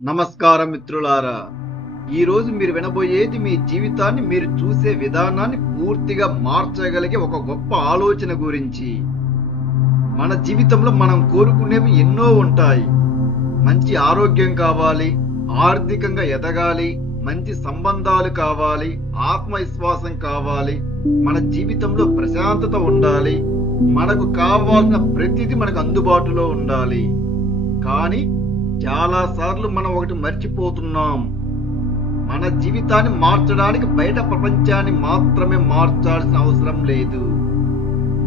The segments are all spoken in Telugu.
నమస్కారం మిత్రులారా. ఈరోజు మీరు వినబోయేది మీ జీవితాన్ని మీరు చూసే విధానాన్ని పూర్తిగా మార్చగలిగే ఒక గొప్ప ఆలోచన గురించి. మన జీవితంలో మనం కోరుకునేవి ఎన్నో ఉంటాయి. మంచి ఆరోగ్యం కావాలి, ఆర్థికంగా ఎదగాలి, మంచి సంబంధాలు కావాలి, ఆత్మవిశ్వాసం కావాలి, మన జీవితంలో ప్రశాంతత ఉండాలి, మనకు కావాల్సిన ప్రతిదీ మనకు అందుబాటులో ఉండాలి. కానీ చాలా సార్లు మనం ఒకటి మర్చిపోతున్నాం. మన జీవితాన్ని మార్చడానికి బయట ప్రపంచాన్ని మాత్రమే మార్చాల్సిన అవసరం లేదు.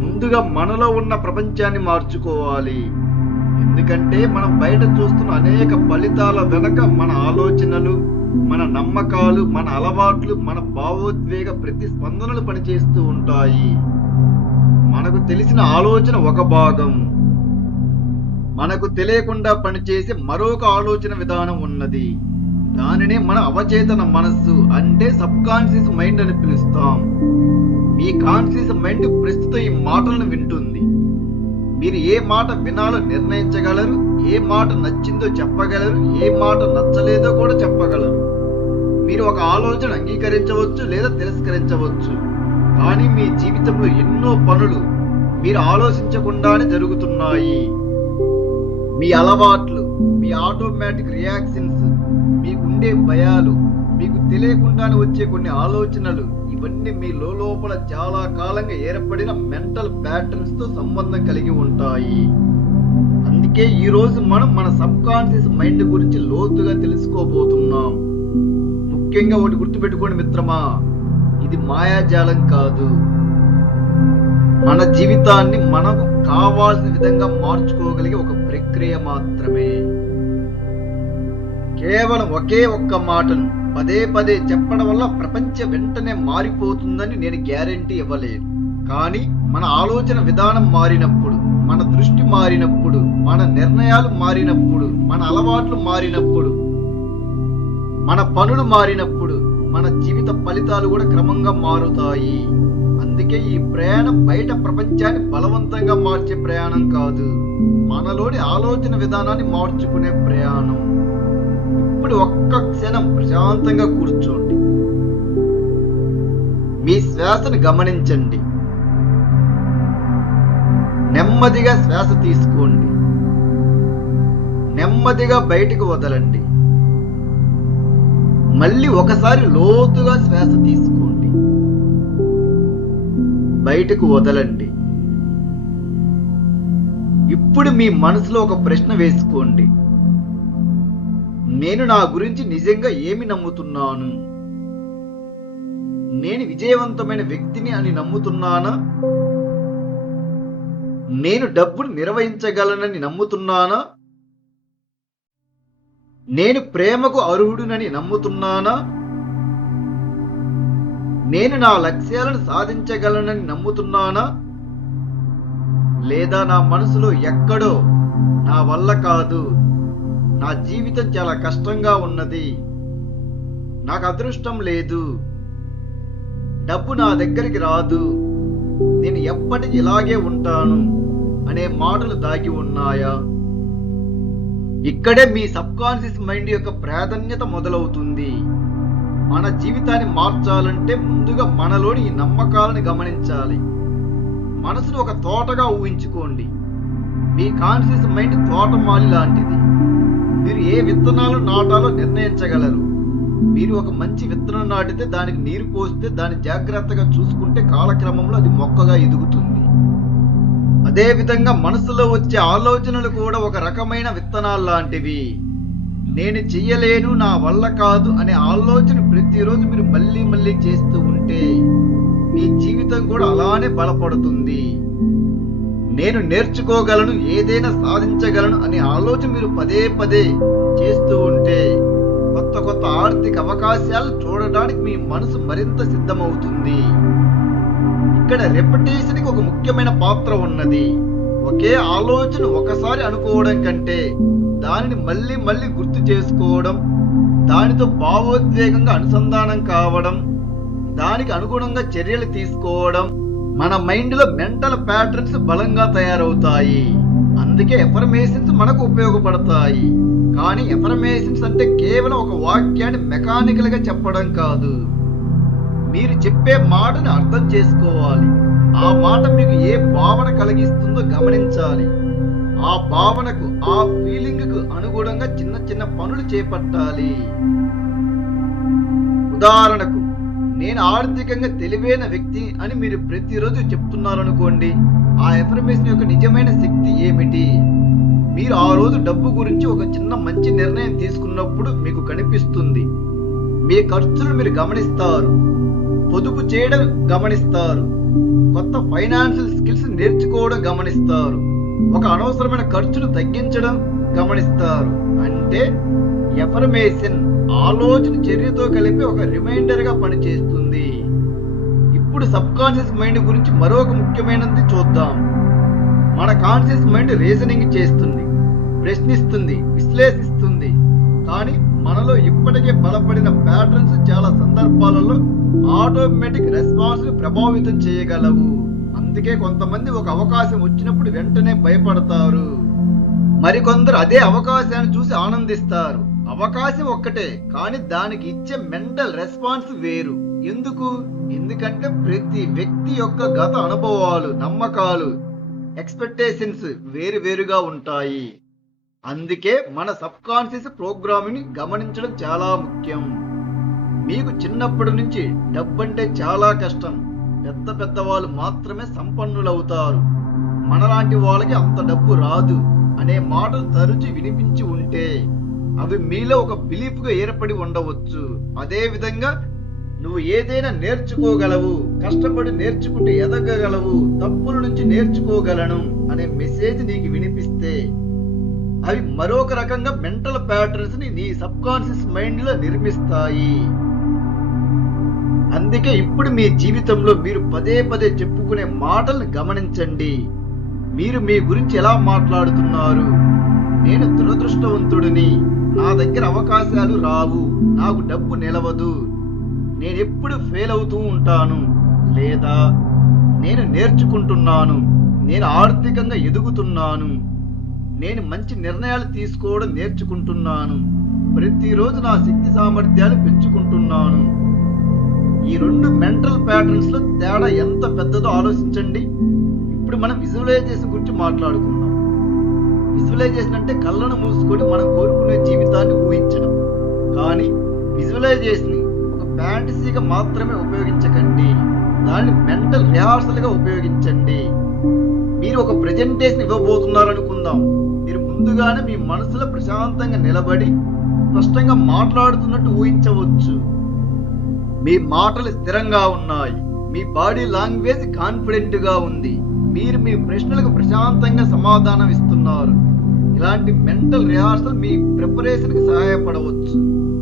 ముందుగా మనలో ఉన్న ప్రపంచాన్ని మార్చుకోవాలి. ఎందుకంటే మనం బయట చూస్తున్న అనేక ఫలితాల వెనక మన ఆలోచనలు, మన నమ్మకాలు, మన అలవాట్లు, మన భావోద్వేగ ప్రతిస్పందనలు పనిచేస్తూ ఉంటాయి. మనకు తెలిసిన ఆలోచన ఒక భాగం, మనకు తెలియకుండా పనిచేసే మరొక ఆలోచన విధానం ఉన్నది. దానినే మన అవచేతన మనస్సు అంటే సబ్ కాన్షియస్ మైండ్ అని పిలుస్తాం. మీ కాన్షియస్ మైండ్ ప్రస్తుతం ఈ మాటలను వింటుంది. మీరు ఏ మాట వినాలో నిర్ణయించగలరు, ఏ మాట నచ్చిందో చెప్పగలరు, ఏ మాట నచ్చలేదో కూడా చెప్పగలరు. మీరు ఒక ఆలోచన అంగీకరించవచ్చు లేదా తిరస్కరించవచ్చు. కానీ మీ జీవితంలో ఎన్నో పనులు మీరు ఆలోచించకుండానే జరుగుతున్నాయి. మీ అలవాట్లు, మీ ఆటోమేటిక్ రియాక్షన్స్, మీకుండే భయాలు, మీకు తెలియకుండానే వచ్చే కొన్ని ఆలోచనలు, ఇవన్నీ మీ లోపల చాలా కాలంగా ఏర్పడిన మెంటల్ ప్యాటర్న్స్ తో సంబంధం కలిగి ఉంటాయి. అందుకే ఈ రోజు మనం మన సబ్ కాన్షియస్ మైండ్ గురించి లోతుగా తెలుసుకోబోతున్నాం. ముఖ్యంగా ఒకటి గుర్తుపెట్టుకోండి మిత్రమా, ఇది మాయాజాలం కాదు. మన జీవితాన్ని మనకు కావాల్సిన విధంగా మార్చుకోగలిగే ఒక ప్రక్రియ మాత్రమే. కేవలం ఒకే ఒక్క మాటను పదే పదే చెప్పడం వల్ల ప్రపంచం వెంటనే మారిపోతుందని నేను గ్యారెంటీ ఇవ్వలేను. కానీ మన ఆలోచన విధానం మారినప్పుడు, మన దృష్టి మారినప్పుడు, మన నిర్ణయాలు మారినప్పుడు, మన అలవాట్లు మారినప్పుడు, మన పనులు మారినప్పుడు మన జీవిత ఫలితాలు కూడా క్రమంగా మారుతాయి. అందుకే ఈ ప్రయాణం బయట ప్రపంచాన్ని బలవంతంగా మార్చే ప్రయాణం కాదు, మనలోని ఆలోచన విధానాన్ని మార్చుకునే ప్రయాణం. ఇప్పుడు ఒక్క క్షణం ప్రశాంతంగా కూర్చోండి. మీ శ్వాసను గమనించండి. నెమ్మదిగా శ్వాస తీసుకోండి, నెమ్మదిగా బయటికి వదలండి. మళ్ళీ ఒకసారి లోతుగా శ్వాస తీసుకోండి, బయటకు వదలండి. ఇప్పుడు మీ మనసులో ఒక ప్రశ్న వేసుకోండి. నేను నా గురించి నిజంగా ఏమి నమ్ముతున్నాను? నేను విజయవంతమైన వ్యక్తిని అని నమ్ముతున్నానా? నేను డబ్బును నిర్వహించగలనని నమ్ముతున్నానా? నేను ప్రేమకు అర్హుడునని నమ్ముతున్నానా? నేను నా లక్ష్యాలను సాధించగలనని నమ్ముతున్నానా? లేదా నా మనసులో ఎక్కడో నా వల్ల కాదు, నా జీవితం చాలా కష్టంగా ఉన్నది, నాకు అదృష్టం లేదు, డబ్బు నా దగ్గరికి రాదు, నేను ఎప్పటికీ ఇలాగే ఉంటాను అనే మాటలు దాగి ఉన్నాయా? ఇక్కడే మీ సబ్ కాన్షియస్ మైండ్ యొక్క ప్రాధాన్యత మొదలవుతుంది. మన జీవితాన్ని మార్చాలంటే ముందుగా మనలోని ఈ నమ్మకాలను గమనించాలి. మనసును ఒక తోటగా ఊహించుకోండి. మీ కాన్షియస్ మైండ్ తోటమాలి లాంటిది. మీరు ఏ విత్తనాలు నాటాలో నిర్ణయించగలరు. మీరు ఒక మంచి విత్తనం నాటితే దానికి నీరు పోస్తే, దాన్ని జాగ్రత్తగా చూసుకుంటే కాలక్రమంలో అది మొక్కగా ఎదుగుతుంది. అదే విధంగా మనసులో వచ్చే ఆలోచనలు కూడా ఒక రకమైన విత్తనాలు లాంటివి. నేను చెయ్యలేను, నా వల్ల కాదు అనే ఆలోచన ప్రతిరోజు మీరు మళ్ళీ మళ్ళీ చేస్తూ ఉంటే మీ జీవితం కూడా అలానే బలపడుతుంది. నేను నేర్చుకోగలను, ఏదైనా సాధించగలను అనే ఆలోచన మీరు పదే పదే చేస్తూ ఉంటే కొత్త కొత్త ఆర్థిక అవకాశాలు చూడడానికి మీ మనసు మరింత సిద్ధమవుతుంది. ఇక్కడ రెపిటేషన్కి ఒక ముఖ్యమైన పాత్ర ఉన్నది. ఒకే ఆలోచన ఒకసారి అనుకోవడం కంటే దానిని మళ్ళీ మళ్ళీ గుర్తు చేసుకోవడం, దానితో భావోద్వేగంగా అనుసంధానం కావడం, దానికి అనుగుణంగా చర్యలు తీసుకోవడం, మన మైండ్ లో మెంటల్ ప్యాటర్న్స్ బలంగా తయారవుతాయి. అందుకే ఎఫర్మేషన్స్ మనకు ఉపయోగపడతాయి. కానీ ఎఫర్మేషన్స్ అంటే కేవలం ఒక వాక్యాన్ని మెకానికల్ గా చెప్పడం కాదు. మీరు చెప్పే మాటని అర్థం చేసుకోవాలి. ఆ మాట మీకు ఏ భావన కలిగిస్తుందో గమనించాలి. ఆ భావనకు, ఆ ఫీలింగ్ కు అనుగుణంగా చిన్న చిన్న పనులు చేపట్టాలి. ఉదాహరణకు, నేను ఆర్థికంగా తెలివైన వ్యక్తి అని మీరు ప్రతిరోజు చెప్తున్నారనుకోండి. ఆ ఎఫర్మేషన్ యొక్క నిజమైన శక్తి ఏమిటి? మీరు ఆ రోజు డబ్బు గురించి ఒక చిన్న మంచి నిర్ణయం తీసుకున్నప్పుడు మీకు కనిపిస్తుంది. మీ ఖర్చులు మీరు గమనిస్తారు. పొదుపు చేయడం గమనిస్తారు. కొత్త ఫైనాన్షియల్ స్కిల్స్ నేర్చుకోవడం గమనిస్తారు. ఒక అనవసరమైన ఖర్చును తగ్గించడం గమనిస్తారు. అంటే ఎఫర్మేషన్ ఆలోచన చర్యతో కలిపి ఒక రిమైండర్ గా పనిచేస్తుంది. ఇప్పుడు సబ్ కాన్షియస్ మైండ్ గురించి మరొక ముఖ్యమైనది చూద్దాం. మన కాన్షియస్ మైండ్ రీజనింగ్ చేస్తుంది, ప్రశ్నిస్తుంది, విశ్లేషిస్తుంది. కానీ మనలో ఇప్పటికే బలపడిన ప్యాటర్న్స్ చాలా సందర్భాలలో ఆటోమేటిక్ రెస్పాన్స్ ని ప్రభావితం చేయగలవు. అందుకే కొంతమంది ఒక అవకాశం వచ్చినప్పుడు వెంటనే భయపడతారు. మరికొందరు అదే అవకాశాన్ని చూసి ఆనందిస్తారు. అవకాశం ఒక్కటే, కానీ దానికి ఇచ్చే మెంటల్ రెస్పాన్స్ వేరు. ఎందుకు? ఎందుకంటే ప్రతి వ్యక్తి యొక్క గత అనుభవాలు, నమ్మకాలు, ఎక్స్పెక్టేషన్స్ వేరువేరుగా ఉంటాయి. అందుకే మన సబ్ కాన్షియస్ ప్రోగ్రామింగ్ గమనించడం చాలా ముఖ్యం. మీకు చిన్నప్పటి నుంచి డబ్బంటే చాలా కష్టం. పెద్ద పెద్ద వాళ్ళు మాత్రమే సంపన్నులవుతారు, మనలాంటి వాళ్ళకి అంత డబ్బు రాదు అనే మాటలు తరచు వినిపించి ఉంటే అవి మీలో ఒక బిలీఫ్ గా ఏర్పడి ఉండవచ్చు. అదే విధంగా నువ్వు ఏదైనా నేర్చుకోగలవు, కష్టపడి నేర్చుకుంటే ఎదగగలవు, తప్పుల నుంచి నేర్చుకోగలను అనే మెసేజ్ నీకు వినిపిస్తే అవి మరొక రకంగా మెంటల్ ప్యాటర్న్స్ ని నీ సబ్ కాన్షియస్ మైండ్ లో నిర్మిస్తాయి. అందుకే ఇప్పుడు మీ జీవితంలో మీరు పదే పదే చెప్పుకునే మాటల్ని గమనించండి. మీరు మీ గురించి ఎలా మాట్లాడుతున్నారు? నేను దురదృష్టవంతుడిని, నా దగ్గర అవకాశాలు రావు, నాకు డబ్బు నిలవదు, నేనెప్పుడు ఫెయిల్ అవుతూ ఉంటాను, లేదా నేను నేర్చుకుంటున్నాను, నేను ఆర్థికంగా ఎదుగుతున్నాను, నేను మంచి నిర్ణయాలు తీసుకోవడం నేర్చుకుంటున్నాను, ప్రతిరోజు నా శక్తి సామర్థ్యాలు పెంచుకుంటున్నాను. ఈ రెండు మెంటల్ ప్యాటర్న్స్ లో తేడా ఎంత పెద్దదో ఆలోచించండి. ఇప్పుడు మనం విజువలైజేషన్ గురించి మాట్లాడుకుందాం. విజువలైజేషన్ అంటే కళ్ళను మూసుకొని మనం కోరుకునే జీవితాన్ని ఊహించడం. కానీ విజువలైజేషన్ ఒక ఫ్యాంటసీగా మాత్రమే ఉపయోగించకండి, దాన్ని మెంటల్ రిహార్సల్ గా ఉపయోగించండి. మీరు ఒక ప్రెజెంటేషన్ ఇవ్వబోతున్నారనుకుందాం. మీరు ముందుగానే మీ మనసులో ప్రశాంతంగా నిలబడి స్పష్టంగా మాట్లాడుతున్నట్టు ఊహించవచ్చు. మీ మాటలు స్థిరంగా ఉన్నాయి, మీ బాడీ లాంగ్వేజ్ కాన్ఫిడెంట్ గా ఉంది, మీరు మీ ప్రశ్నలకు ప్రశాంతంగా సమాధానం ఇస్తున్నారు. ఇలాంటి మెంటల్ రిహార్సల్ మీ ప్రిపరేషన్ కి సహాయపడవచ్చు.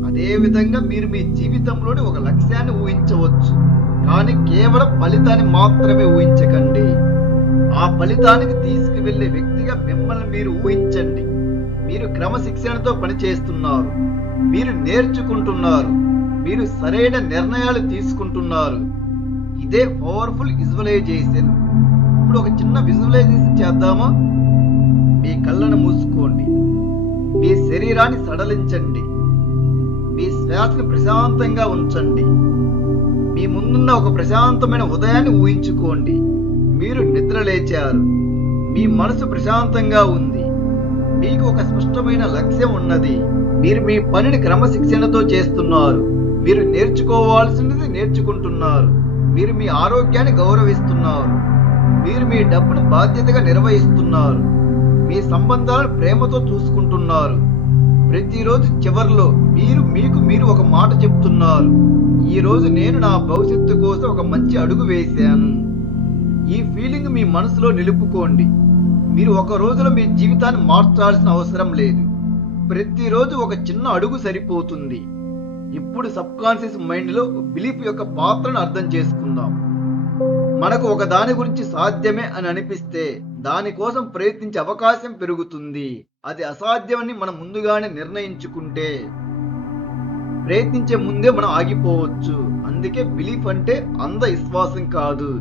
అదే విధంగా మీరు మీ జీవితంలోని ఒక లక్ష్యాన్ని ఊహించవచ్చు, కానీ కేవలం ఫలితాన్ని మాత్రమే ఊహించకండి. ఆ ఫలితానికి తీసుకువెళ్లే వ్యక్తిగా మిమ్మల్ని మీరు ఊహించండి. మీరు క్రమశిక్షణతో పనిచేస్తున్నారు, మీరు నేర్చుకుంటున్నారు, మీరు సరైన నిర్ణయాలు తీసుకుంటున్నారు. ఇదే పవర్ఫుల్ విజువలైజేషన్. ఇప్పుడు ఒక చిన్న విజువలైజేషన్ చేద్దామా? మీ కళ్ళను మూసుకోండి, మీ శరీరాన్ని సడలించండి, మీ శ్వాసను ప్రశాంతంగా ఉంచండి. మీ ముందున్న ఒక ప్రశాంతమైన ఉదయాన్ని ఊహించుకోండి. మీరు నిద్ర లేచారు, మీ మనసు ప్రశాంతంగా ఉంది, మీకు ఒక స్పష్టమైన లక్ష్యం ఉన్నది, మీరు మీ పనిని క్రమశిక్షణతో చేస్తున్నారు, మీరు నేర్చుకోవాల్సినది నేర్చుకుంటున్నారు, మీరు మీ ఆరోగ్యాన్ని గౌరవిస్తున్నారు, మీరు మీ డబ్బును బాధ్యతగా నిర్వహిస్తున్నారు, మీ సంబంధాలను ప్రేమతో చూసుకుంటున్నారు. ప్రతిరోజు చివర్లో మీరు ఒక మాట చెప్తున్నారు, ఈ రోజు నేను నా భవిష్యత్తు కోసం ఒక మంచి అడుగు వేశాను. ఈ ఫీలింగ్ మీ మనసులో నిలుపుకోండి. మీరు ఒక రోజులో మీ జీవితాన్ని మార్చాల్సిన అవసరం లేదు. ప్రతిరోజు ఒక చిన్న అడుగు సరిపోతుంది. ఇప్పుడు సబ్ కాన్షియస్ మైండ్ లో బిలీఫ్ యొక్క పాత్రను అర్థం చేసుకుందాం. మనకు ఒక దాని గురించి సాధ్యమే అని అనిపిస్తే దానికోసం ప్రయత్నించే అవకాశం పెరుగుతుంది. అది అసాధ్యమని మనం ముందుగానే నిర్ణయించుకుంటే ప్రయత్నించే ముందే మనం ఆగిపోవచ్చు. అందుకే బిలీఫ్ అంటే అంధ విశ్వాసం కాదు,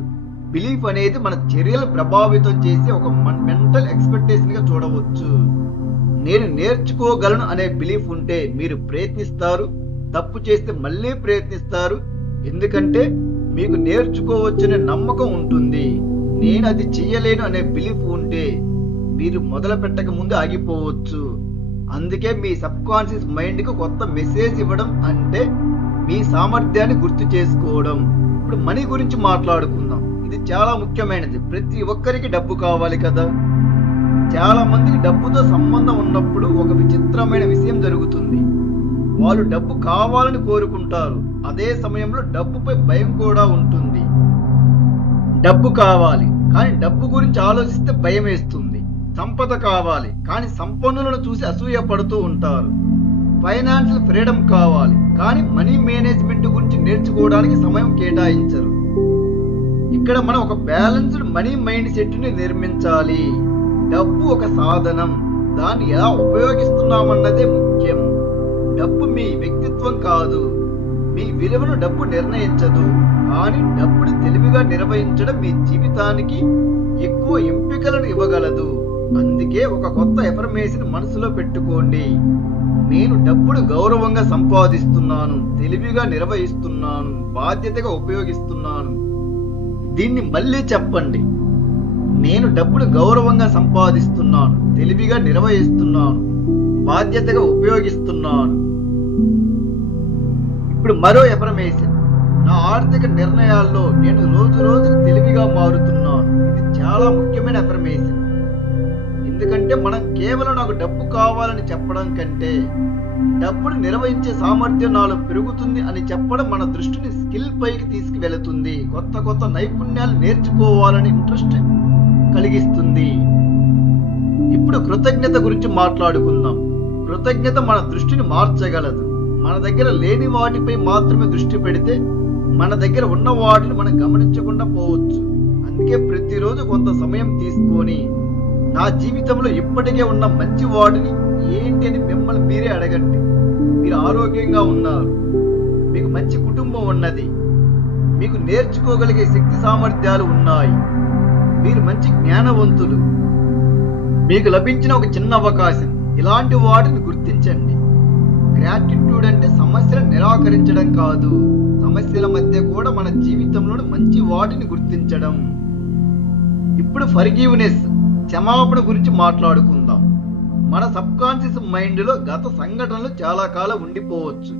బిలీఫ్ అనేది మన చర్యలు ప్రభావితం చేసే ఒక మెంటల్ ఎక్స్పెక్టేషన్ గా చూడవచ్చు. నేను నేర్చుకోగలను అనే బిలీఫ్ ఉంటే మీరు ప్రయత్నిస్తారు, తప్పు చేస్తే మళ్ళీ ప్రయత్నిస్తారు. ఎందుకంటే మీకు నేర్చుకోవచ్చనే నమ్మకం ఉంటుంది. నేను అది చెయ్యలేను అనే బిలీఫ్ ఉంటే మీరు మొదలు పెట్టక ముందు ఆగిపోవచ్చు. అందుకే మీ సబ్ కాన్షియస్ మైండ్ కి కొత్త మెసేజ్ ఇవ్వడం అంటే మీ సామర్థ్యాన్ని గుర్తు చేసుకోవడం. ఇప్పుడు మనీ గురించి మాట్లాడుకుందాం. ఇది చాలా ముఖ్యమైనది. ప్రతి ఒక్కరికి డబ్బు కావాలి కదా. చాలా మందికి డబ్బుతో సంబంధం ఉన్నప్పుడు ఒక విచిత్రమైన విషయం జరుగుతుంది. వాళ్ళు డబ్బు కావాలని కోరుకుంటారు, అదే సమయంలో డబ్బుపై భయం కూడా ఉంటుంది. డబ్బు కావాలి కానీ డబ్బు గురించి ఆలోచిస్తే భయం వేస్తుంది. సంపద కావాలి కానీ సంపన్నులను చూసి అసూయ పడుతూ ఉంటారు. ఫైనాన్షియల్ ఫ్రీడమ్ కావాలి కానీ మనీ మేనేజ్మెంట్ గురించి నేర్చుకోవడానికి సమయం కేటాయించరు. ఇక్కడ మనం ఒక బ్యాలెన్స్డ్ మనీ మైండ్ సెట్ ని నిర్మించాలి. డబ్బు ఒక సాధనం, దాన్ని ఎలా ఉపయోగిస్తున్నామన్నదే ముఖ్యం. డబ్బు మీ వ్యక్తిత్వం కాదు. మీ విలువను డబ్బు నిర్ణయించదు. కానీ డబ్బుని తెలివిగా నిర్వహించడం మీ జీవితానికి ఎక్కువ ఎంపికలను ఇవ్వగలదు. అందుకే ఒక కొత్త ఎఫర్మేషన్ మనసులో పెట్టుకోండి. నేను డబ్బును గౌరవంగా సంపాదిస్తున్నాను, తెలివిగా నిర్వహిస్తున్నాను, బాధ్యతగా ఉపయోగిస్తున్నాను. దీన్ని మళ్ళీ చెప్పండి. నేను డబ్బును గౌరవంగా సంపాదిస్తున్నాను, తెలివిగా నిర్వహిస్తున్నాను, బాధ్యతగా ఉపయోగిస్తున్నాను. ఇప్పుడు మరో ఎఫర్మేషన్. నా ఆర్థిక నిర్ణయాల్లో నేను రోజు రోజుకు తెలివిగా మారుతున్నాను. ఇది చాలా ముఖ్యమైన ఎఫర్మేషన్. ఎందుకంటే మనం కేవలం నాకు డబ్బు కావాలని చెప్పడం కంటే డబ్బును నిర్వహించే సామర్థ్యం నాలో పెరుగుతుంది అని చెప్పడం మన దృష్టిని స్కిల్ పైకి తీసుకువెళుతుంది. కొత్త కొత్త నైపుణ్యాలు నేర్చుకోవాలని ఇంట్రెస్ట్ కలిగిస్తుంది. ఇప్పుడు కృతజ్ఞత గురించి మాట్లాడుకుందాం. కృతజ్ఞత మన దృష్టిని మార్చగలదు. మన దగ్గర లేని వాటిపై మాత్రమే దృష్టి పెడితే మన దగ్గర ఉన్న వాటిని మనం గమనించకుండా పోవచ్చు. అందుకే ప్రతిరోజు కొంత సమయం తీసుకొని నా జీవితంలో ఇప్పటికే ఉన్న మంచి వాటిని ఏంటి అని మిమ్మల్ని మీరే అడగండి. మీరు ఆరోగ్యంగా ఉన్నారు, మీకు మంచి కుటుంబం ఉన్నది, మీకు నేర్చుకోగలిగే శక్తి సామర్థ్యాలు ఉన్నాయి, మీరు మంచి జ్ఞానవంతులు, మీకు లభించిన ఒక చిన్న అవకాశం. ఇలాంటి వాటిని గుర్తించండి. గ్రాటిట్యూడ్ అంటే సమస్యలను నిరాకరించడం కాదు, సమస్యల మధ్య కూడా మన జీవితంలో మంచి వాటిని గుర్తించడం. ఇప్పుడు ఫర్గివ్నెస్, క్షమాపణ గురించి మాట్లాడుకుందాం. మన సబ్ కాన్షియస్ మైండ్ లో గత సంఘటనలు చాలా కాలం ఉండిపోవచ్చు.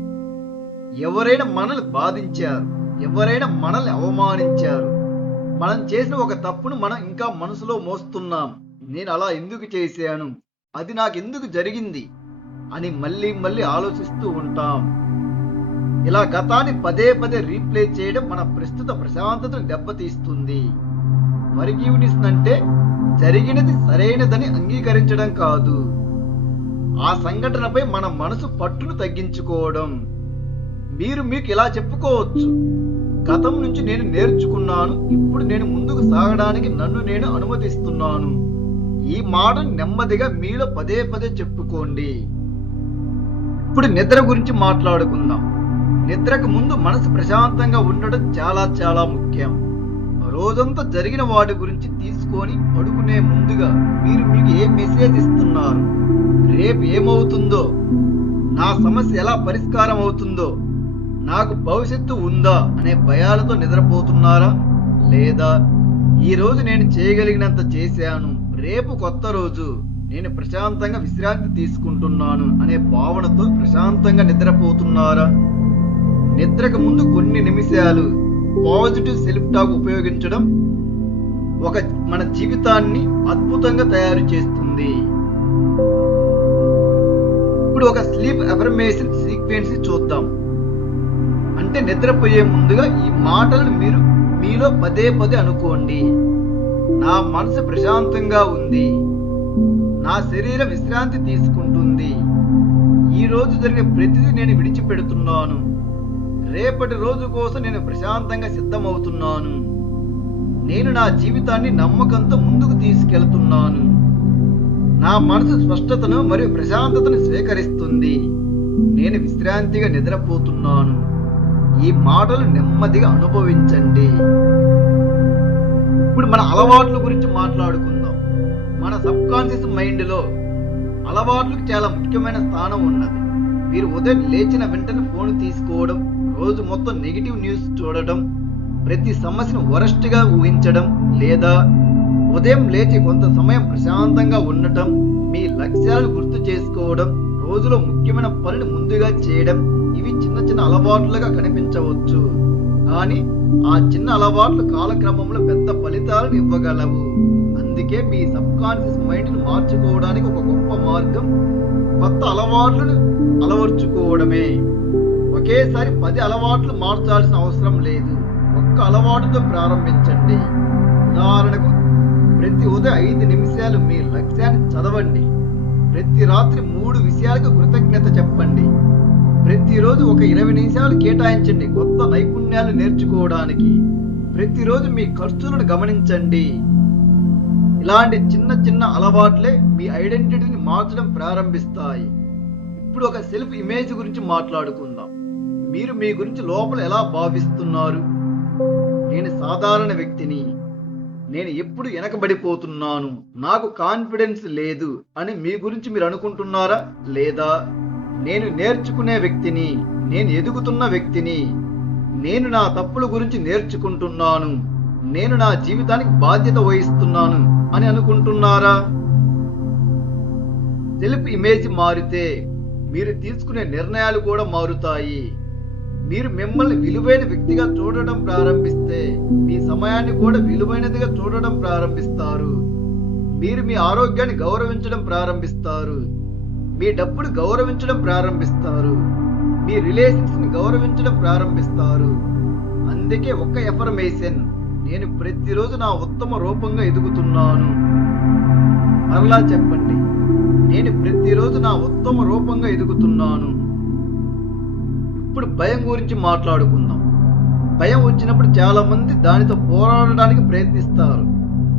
ఎవరైనా మనల్ని బాధించారు, ఎవరైనా మనల్ని అవమానించారు, మనం చేసిన ఒక తప్పును మనం ఇంకా మనసులో మోస్తున్నాం. నేను అలా ఎందుకు చేశాను, అది నాకు ఎందుకు జరిగింది అని మళ్ళీ మళ్ళీ ఆలోచిస్తూ ఉంటాం. ఇలా గతాన్ని పదే పదే రీప్లే చేయడం మన ప్రస్తుత ప్రశాంతతను దెబ్బతీస్తుంది. ఫర్గివ్నెస్ అంటే జరిగినది సరైనదని అంగీకరించడం కాదు, ఆ సంఘటనపై మన మనసు పట్టును తగ్గించుకోవడం. మీరు మీకు ఇలా చెప్పుకోవచ్చు: గతం నుంచి నేను నేర్చుకున్నాను, ఇప్పుడు నేను ముందుకు సాగడానికి నన్ను నేను అనుమతిస్తున్నాను. ఈ మాటను నెమ్మదిగా మీలో పదే పదే చెప్పుకోండి. ఇప్పుడు నిద్ర గురించి మాట్లాడుకుందాం. నిద్రకు ముందు మనసు ప్రశాంతంగా ఉండడం చాలా చాలా ముఖ్యం. రోజంతా జరిగిన వాటి గురించి తీసుకొని పడుకునే ముందుగా మీరు మీకు ఏ మెసేజ్ ఇస్తున్నారు, రేపు ఏమవుతుందో, నా సమస్య ఎలా పరిష్కారం అవుతుందో, నాకు భవిష్యత్తు ఉందా అనే భయాలతో నిద్రపోతున్నారా? లేదా ఈ రోజు నేను చేయగలిగినంత చేశాను, రేపు కొత్త రోజు, నేను ప్రశాంతంగా విశ్రాంతి తీసుకుంటున్నాను అనే భావనతో ప్రశాంతంగా నిద్రపోతున్నారా? నిద్రకు ముందు కొన్ని నిమిషాలు పాజిటివ్ సెల్ఫ్ టాక్ ఉపయోగించడం మన జీవితాన్ని అద్భుతంగా తయారు చేస్తుంది. ఇప్పుడు ఒక స్లీప్ అఫర్మేషన్ సీక్వెన్స్ చూద్దాం. అంటే నిద్రపోయే ముందుగా ఈ మాటలను మీరు మీలో పదే పదే అనుకోండి. నా మనసు ప్రశాంతంగా ఉంది, నా శరీరం విశ్రాంతి తీసుకుంటుంది, ఈ రోజు జరిగే ప్రతిదీ నేను విడిచిపెడుతున్నాను, రేపటి రోజు కోసం నేను ప్రశాంతంగా సిద్ధమవుతున్నాను, నేను నా జీవితాన్ని నమ్మకంతో ముందుకు తీసుకెళ్తున్నాను, నా మనసు స్పష్టతను మరియు ప్రశాంతతను స్వీకరిస్తుంది, నేను విశ్రాంతిగా నిద్రపోతున్నాను. ఈ మాటలు నెమ్మదిగా అనుభవించండి. ఇప్పుడు మన అలవాట్ల గురించి మాట్లాడుకుందాం. మన సబ్ కాన్షియస్ మైండ్లో అలవాట్లకు చాలా ముఖ్యమైన స్థానం ఉన్నది. మీరు ఉదయం లేచిన వెంటనే ఫోన్ తీసుకోవడం, రోజు మొత్తం నెగిటివ్ న్యూస్ చూడటం, ప్రతి సమస్యను వరస్ట్గా ఊహించడం, లేదా ఉదయం లేచి కొంత సమయం ప్రశాంతంగా ఉండటం, మీ లక్ష్యాలను గుర్తు చేసుకోవడం, రోజులో ముఖ్యమైన పనిని ముందుగా చేయడం, ఇవి చిన్న చిన్న అలవాట్లుగా కనిపించవచ్చు. కానీ ఆ చిన్న అలవాట్లు కాలక్రమంలో పెద్ద ఫలితాలను ఇవ్వగలవు. అందుకే మీ సబ్ కాన్షియస్ మైండ్ని మార్చుకోవడానికి ఒక గొప్ప మార్గం కొత్త అలవాట్లను అలవర్చుకోవడమే. ఒకేసారి 10 అలవాట్లు మార్చాల్సిన అవసరం లేదు. ఒక్క అలవాటుతో ప్రారంభించండి. ఉదాహరణకు, ప్రతి ఉదయం 5 నిమిషాలు మీ లక్ష్యాన్ని చదవండి. ప్రతి రాత్రి 3 విషయాలకు కృతజ్ఞత చెప్పండి. ప్రతిరోజు ఒక 20 నిమిషాలు కేటాయించండి కొత్త నైపుణ్యాలు నేర్చుకోవడానికి. ప్రతిరోజు మీ ఖర్చులను గమనించండి. ఇలాంటి చిన్న చిన్న అలవాట్లే మీ ఐడెంటిటీని మార్చడం ప్రారంభిస్తాయి. ఇప్పుడు ఒక సెల్ఫ్ ఇమేజ్ గురించి మాట్లాడుకుందాం. మీరు మీ గురించి లోపల ఎలా భావిస్తున్నారు? నేను సాధారణ వ్యక్తిని, నేను ఎప్పుడు వెనకబడిపోతున్నాను, నాకు కాన్ఫిడెన్స్ లేదు అని మీ గురించి మీరు అనుకుంటున్నారా? లేదా నేను నేర్చుకునే వ్యక్తిని, నేను ఎదుగుతున్న వ్యక్తిని, నేను నా తప్పుల గురించి నేర్చుకుంటున్నాను, నేను నా జీవితానికి బాధ్యత వహిస్తున్నాను అని అనుకుంటున్నారా? సెల్ఫ్ ఇమేజ్ మారితే మీరు తీసుకునే నిర్ణయాలు కూడా మారుతాయి. మీరు మిమ్మల్ని విలువైన వ్యక్తిగా చూడడం ప్రారంభిస్తే మీ సమయాన్ని కూడా విలువైనదిగా చూడడం ప్రారంభిస్తారు. మీరు మీ ఆరోగ్యాన్ని గౌరవించడం ప్రారంభిస్తారు. మీ డబ్బును గౌరవించడం ప్రారంభిస్తారు. మీ రిలేషన్స్ ని గౌరవించడం ప్రారంభిస్తారు. అందుకే ఒక్క ఎఫర్మేషన్, నేను ప్రతిరోజు నా ఉత్తమ రూపంగా ఎదుగుతున్నాను. మరలా చెప్పండి, నేను ప్రతిరోజు నా ఉత్తమ రూపంగా ఎదుగుతున్నాను. ఇప్పుడు భయం గురించి మాట్లాడుకుందాం. భయం వచ్చినప్పుడు చాలా మంది దానితో పోరాడడానికి ప్రయత్నిస్తారు.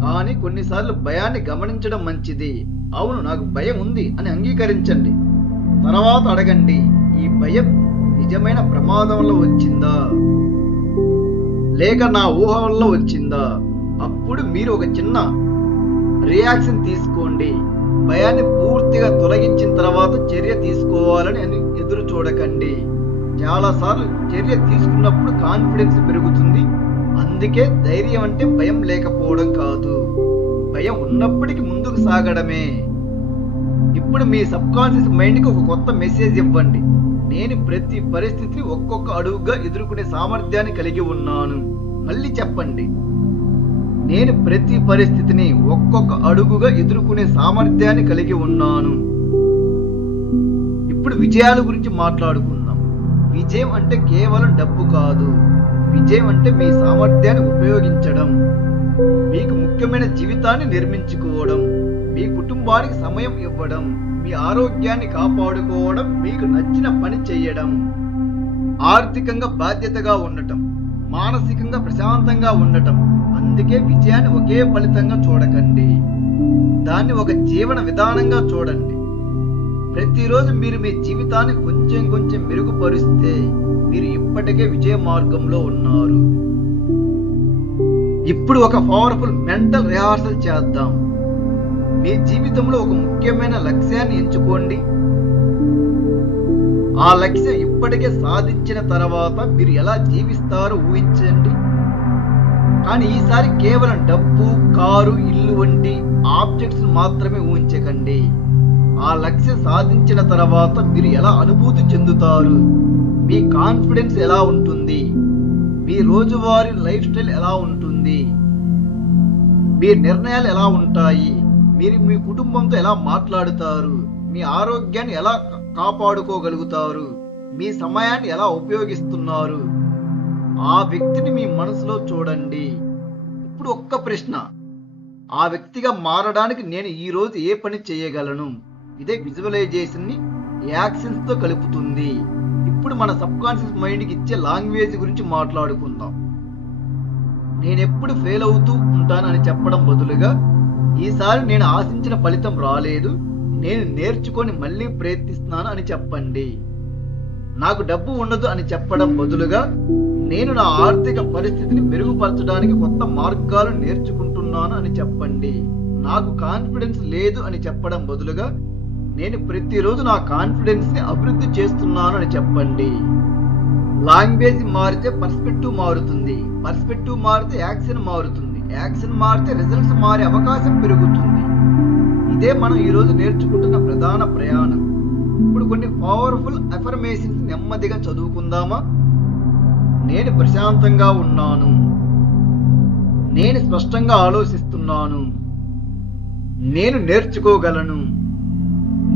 కానీ కొన్నిసార్లు భయాన్ని గమనించడం మంచిది. అవును, నాకు భయం ఉంది అని అంగీకరించండి. తర్వాత అడగండి, ఈ భయం నిజమైన ప్రమాదంలో వచ్చిందా, లేక నా ఊహ వల్ల వచ్చిందా? అప్పుడు మీరు ఒక చిన్న రియాక్షన్ తీసుకోండి. భయాన్ని పూర్తిగా తొలగించిన తర్వాత చర్య తీసుకోవాలని ఎదురు చూడకండి. చాలాసార్లు చర్య తీసుకున్నప్పుడు కాన్ఫిడెన్స్ పెరుగుతుంది. అందుకే ధైర్యం అంటే భయం లేకపోవడం కాదు, భయం ఉన్నప్పటికీ ముందుకు సాగడమే. ఇప్పుడు మీ సబ్ కాన్షియస్ మైండ్కి ఒక కొత్త మెసేజ్ ఇవ్వండి. నేను ప్రతి పరిస్థితిని ఒక్కొక్క అడుగుగా ఎదుర్కొనే సామర్థ్యాన్ని కలిగి ఉన్నాను. మళ్ళీ చెప్పండి, నేను ప్రతి పరిస్థితిని ఒక్కొక్క అడుగుగా ఎదుర్కొనే సామర్థ్యాన్ని కలిగి ఉన్నాను. ఇప్పుడు విజయాల గురించి మాట్లాడుకుందాం. విజయం అంటే కేవలం డబ్బు కాదు. విజయం అంటే మీ సామర్థ్యాన్ని ఉపయోగించడం, మీకు ముఖ్యమైన జీవితాన్ని నిర్మించుకోవడం, మీ కుటుంబానికి సమయం ఇవ్వడం, మీ ఆరోగ్యాన్ని కాపాడుకోవడం, మీకు నచ్చిన పని చేయడం, ఆర్థికంగా బాధ్యతగా ఉండటం, మానసికంగా ప్రశాంతంగా ఉండటం. అందుకే విజయాన్ని ఒకే ఫలితంగా చూడకండి, దాన్ని ఒక జీవన విధానంగా చూడండి. ప్రతిరోజు మీరు మీ జీవితాన్ని కొంచెం కొంచెం మెరుగుపరిస్తే మీరు ఇప్పటికే విజయ మార్గంలో ఉన్నారు. ఇప్పుడు ఒక పవర్ఫుల్ మెంటల్ రిహార్సల్ చేద్దాం. మీ జీవితంలో ఒక ముఖ్యమైన లక్ష్యాన్ని ఎంచుకోండి. ఆ లక్ష్యం ఇప్పటికే సాధించిన తర్వాత మీరు ఎలా జీవిస్తారో ఊహించండి. కానీ ఈసారి కేవలం డబ్బు, కారు, ఇల్లు వంటి ఆబ్జెక్ట్స్ మాత్రమే ఊహించకండి. ఆ లక్ష్యం సాధించిన తర్వాత మీరు ఎలా అనుభూతి చెందుతారు, మీ కాన్ఫిడెన్స్ ఎలా ఉంటుంది, మీ రోజువారీ లైఫ్ స్టైల్ ఎలా ఉంటుంది, మీ నిర్ణయాలు ఎలా ఉంటాయి, మీరు మీ కుటుంబంతో ఎలా మాట్లాడుతారు, మీ ఆరోగ్యాన్ని ఎలా కాపాడుకోగలుగుతారు, మీ సమయాన్ని ఎలా ఉపయోగిస్తున్నారు. ఆ వ్యక్తిని మీ మనసులో చూడండి. ఇప్పుడు ఒక్క ప్రశ్న, ఆ వ్యక్తిగా మారడానికి నేను ఈరోజు ఏ పని చేయగలను? ఇదే విజువలైజేషన్ని యాక్షన్స్తో కలుపుతుంది. ఇప్పుడు మన సబ్ కాన్షియస్ మైండ్కి ఇచ్చే లాంగ్వేజ్ గురించి మాట్లాడుకుందాం. నేను ఎప్పుడు ఫెయిల్ అవుతూ ఉంటాను అని చెప్పడం బదులుగా, ఈసారి నేను ఆశించిన ఫలితం రాలేదు, నేను నేర్చుకొని మళ్ళీ ప్రయత్నిస్తున్నాను అని చెప్పండి. నాకు డబ్బు ఉండదు అని చెప్పడం బదులుగా నేను నా ఆర్థిక పరిస్థితిని మెరుగుపరచడానికి కొత్త మార్గాలు నేర్చుకుంటున్నాను అని చెప్పండి. నాకు కాన్ఫిడెన్స్ లేదు అని చెప్పడం బదులుగా నేను ప్రతిరోజు నా కాన్ఫిడెన్స్ ని అభివృద్ధి చేస్తున్నాను అని చెప్పండి. లాంగ్వేజ్ మారితే పర్స్పెక్టివ్ మారుతుంది, పర్స్పెక్టివ్ మారితే యాక్షన్ మారుతుంది, యాక్షన్ మారితే రిజల్ట్స్ మారే అవకాశం పెరుగుతుంది. ఇదే మనం ఈరోజు నేర్చుకుంటున్న ప్రధాన ప్రయాణం. ఇప్పుడు కొన్ని పవర్ఫుల్ అఫర్మేషన్స్ నెమ్మదిగా చదువుకుందామా? నేను ప్రశాంతంగా ఉన్నాను, నేను స్పష్టంగా ఆలోచిస్తున్నాను, నేను నేర్చుకోగలను,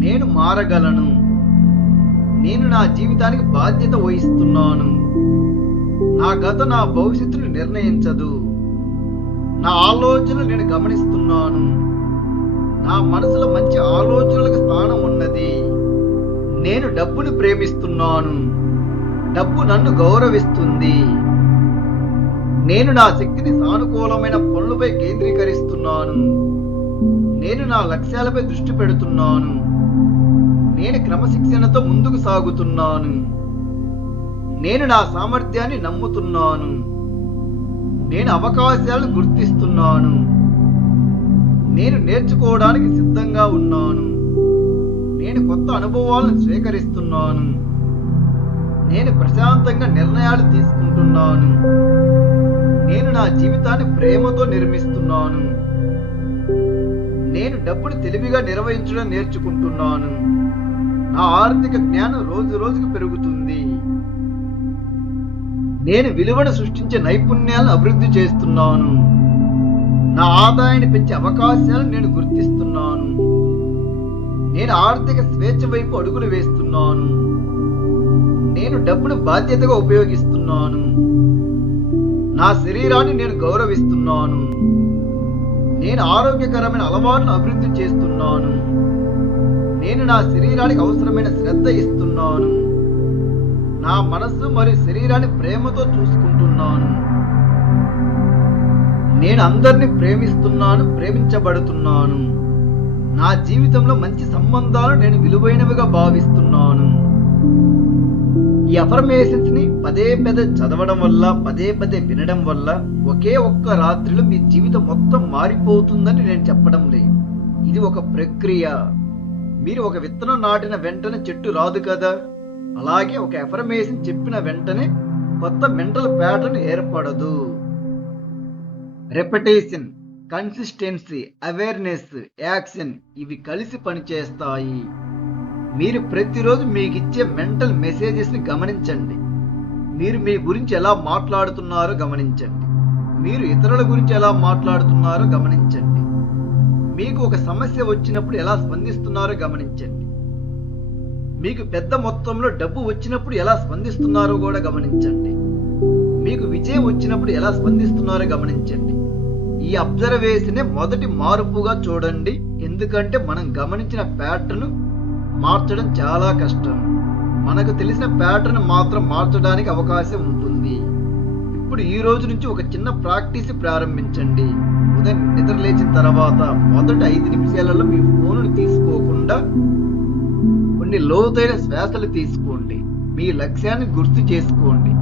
నేను మారగలను, నేను నా జీవితానికి బాధ్యత వహిస్తున్నాను, నా గత నా భవిష్యత్తును నిర్ణయించదు, నా ఆలోచనలు నేను గమనిస్తున్నాను, నా మనసులో మంచి ఆలోచనలకు స్థానం ఉన్నది, నేను డబ్బును ప్రేమిస్తున్నాను, డబ్బు నన్ను గౌరవిస్తుంది, నేను నా శక్తిని సానుకూలమైన పనులపై కేంద్రీకరిస్తున్నాను, నేను నా లక్ష్యాలపై దృష్టి పెడుతున్నాను, నేను క్రమశిక్షణతో ముందుకు సాగుతున్నాను, నేను నా సామర్థ్యాన్ని నమ్ముతున్నాను, నేను అవకాశాలను గుర్తిస్తున్నాను, నేను నేర్చుకోవడానికి సిద్ధంగా ఉన్నాను, నేను కొత్త అనుభవాలను స్వీకరిస్తున్నాను, నేను ప్రశాంతంగా నిర్ణయాలు తీసుకుంటున్నాను, నేను నా జీవితాన్ని ప్రేమతో నిర్మిస్తున్నాను, నేను డబ్బును తెలివిగా నిర్వహించడం నేర్చుకుంటున్నాను, నా ఆర్థిక జ్ఞానం రోజు రోజుకు పెరుగుతుంది, నేను విలువను సృష్టించే నైపుణ్యాలను అభివృద్ధి చేస్తున్నాను, నా ఆదాయాన్ని పెంచే అవకాశాలను నేను గుర్తిస్తున్నాను, నేను ఆర్థిక స్వేచ్ఛ వైపు అడుగులు వేస్తున్నాను, నేను డబ్బును బాధ్యతగా ఉపయోగిస్తున్నాను, నా శరీరాన్ని నేను గౌరవిస్తున్నాను, నేను ఆరోగ్యకరమైన అలవాట్లను అభివృద్ధి చేస్తున్నాను, నేను నా శరీరానికి అవసరమైన శ్రద్ధ ఇస్తున్నాను, నా మనస్సు మరియు శరీరాన్ని ప్రేమతో చూసుకుంటున్నాను, నేను అందరినీ ప్రేమిస్తున్నాను, ప్రేమించబడుతున్నాను, నా జీవితంలో మంచి సంబంధాలు నేను విలువైనవిగా భావిస్తున్నాను. ఈ అఫర్మేషన్స్ ని పదే పదే చదవడం వల్ల, పదే పదే వినడం వల్ల ఒకే ఒక్క రాత్రిలో మీ జీవితం మొత్తం మారిపోతుందని నేను చెప్పడం లేదు. ఇది ఒక ప్రక్రియ. మీరు ఒక విత్తనం నాటిన వెంటనే చెట్టు రాదు కదా, అలాగే ఒక అఫర్మేషన్ చెప్పిన వెంటనే కొత్త మెంటల్ ప్యాటర్న్ ఏర్పడదు. రెపిటేషన్, కన్సిస్టెన్సీ, అవేర్నెస్, యాక్షన్ ఇవి కలిసి పనిచేస్తాయి. మీరు ప్రతిరోజు మీకు ఇచ్చే మెంటల్ మెసేజెస్ ని గమనించండి. మీరు మీ గురించి ఎలా మాట్లాడుతున్నారో గమనించండి. మీరు ఇతరుల గురించి ఎలా మాట్లాడుతున్నారో గమనించండి. మీకు ఒక సమస్య వచ్చినప్పుడు ఎలా స్పందిస్తున్నారో గమనించండి. మీకు పెద్ద మొత్తంలో డబ్బు వచ్చినప్పుడు ఎలా స్పందిస్తున్నారో కూడా గమనించండి. మీకు విజయం వచ్చినప్పుడు ఎలా స్పందిస్తున్నారో గమనించండి. ఈ అబ్జర్వేషనే మొదటి మార్పుగా చూడండి. ఎందుకంటే మనం గమనించిన ప్యాటర్న్ మార్చడం చాలా కష్టం. మనకు తెలిసిన ప్యాటర్న్ మాత్రం మార్చడానికి అవకాశం ఉంటుంది. ఇప్పుడు ఈ రోజు నుంచి ఒక చిన్న ప్రాక్టీస్ ప్రారంభించండి. ఉదయం నిద్ర లేచిన తర్వాత మొదటి 5 నిమిషాలలో మీ ఫోన్ను తీసుకోకుండా కొన్ని లోతైన శ్వాసలు తీసుకోండి. మీ లక్ష్యాన్ని గుర్తు చేసుకోండి.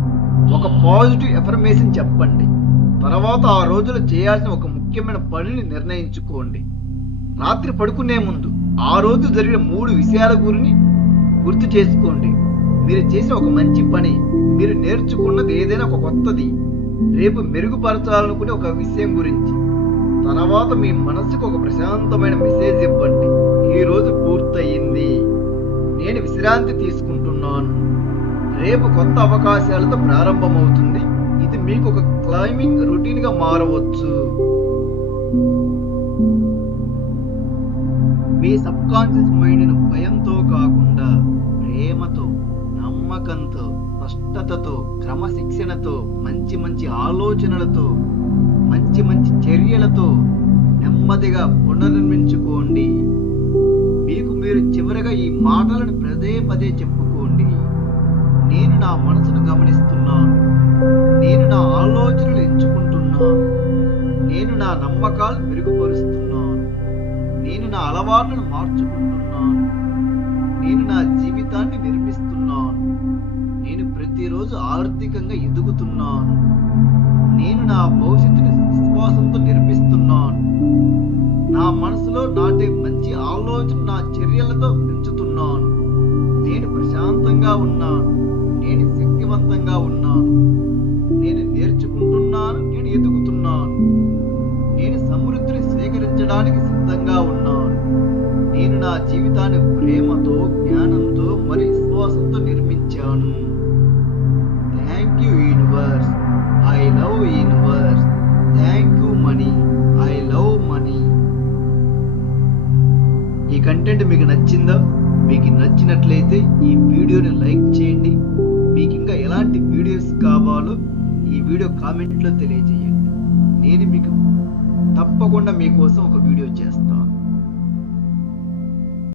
ఒక పాజిటివ్ ఎఫర్మేషన్ చెప్పండి. తర్వాత ఆ రోజులో చేయాల్సిన ఒక ముఖ్యమైన పనిని నిర్ణయించుకోండి. రాత్రి పడుకునే ముందు ఆ రోజు జరిగిన 3 విషయాల గురించి గుర్తు చేసుకోండి. మీరు చేసిన ఒక మంచి పని, మీరు నేర్చుకున్నది ఏదైనా ఒక కొత్తది, రేపు మెరుగుపరచాలనుకునే ఒక విషయం గురించి. తర్వాత మీ మనసుకు ఒక ప్రశాంతమైన మెసేజ్ ఇవ్వండి. ఈ రోజు పూర్తయింది, నేను విశ్రాంతి తీసుకుంటున్నాను, రేపు కొత్త అవకాశాలతో ప్రారంభమవుతుంది. ఇది మీకు ఒక క్లైంబింగ్ రొటీన్ గా మారవచ్చు. మీ సబ్ కాన్షియస్ మైండ్ను భయంతో కాకుండా ప్రేమతో, నమ్మకంతో, స్పష్టతతో, క్రమశిక్షణతో, మంచి మంచి ఆలోచనలతో, మంచి మంచి చర్యలతో నెమ్మదిగా పునర్నిర్మించుకోండి. మీకు మీరు చివరగా ఈ మాటలను పదే పదే చెప్పుకోండి. నేను నా మనసును గమనిస్తున్నాను, నేను నా ఆలోచనలు ఎంచుకుంటున్నాను, నేను నా నమ్మకాలు మెరుగుపరుస్తున్నాను, నేను నా అలవాట్లను మార్చుకుంటున్నాను, నేను నా జీవితాన్ని నిర్మిస్తున్నాను. ప్రతిరోజు ఆర్థికంగా ఎదుగుతున్నాను. నేను నా భవిష్యత్తుని విశ్వాసంతో నిర్మిస్తున్నాను. నా మనసులో నాటే మంచి ఆలోచన నా చర్యలతో పెంచుతున్నాను. నేను ప్రశాంతంగా ఉన్నాను. నేను శక్తివంతంగా ఉన్నాను. నేను నేర్చుకుంటున్నాను. నేను ఎదుగుతున్నాను. నేను సమృద్ధిని స్వీకరించడానికి సిద్ధంగా ఉన్నాను. నేను నా జీవితాన్ని ప్రేమతో, జ్ఞానంతో మరియు విశ్వాసంతో నిర్మించాను. Thank you universe. I love universe. Thank you money. I love money. ఈ కంటెంట్ మీకు నచ్చిందా? మీకు నచ్చినట్లయితే ఈ వీడియోని లైక్ చేయండి. మీకు ఇంకా ఎలాంటి వీడియోస్ కావాలో ఈ వీడియో కామెంట్లో తెలియజేయండి. నేను మీకు తప్పకుండా మీకోసం ఒక వీడియో చేస్తాను.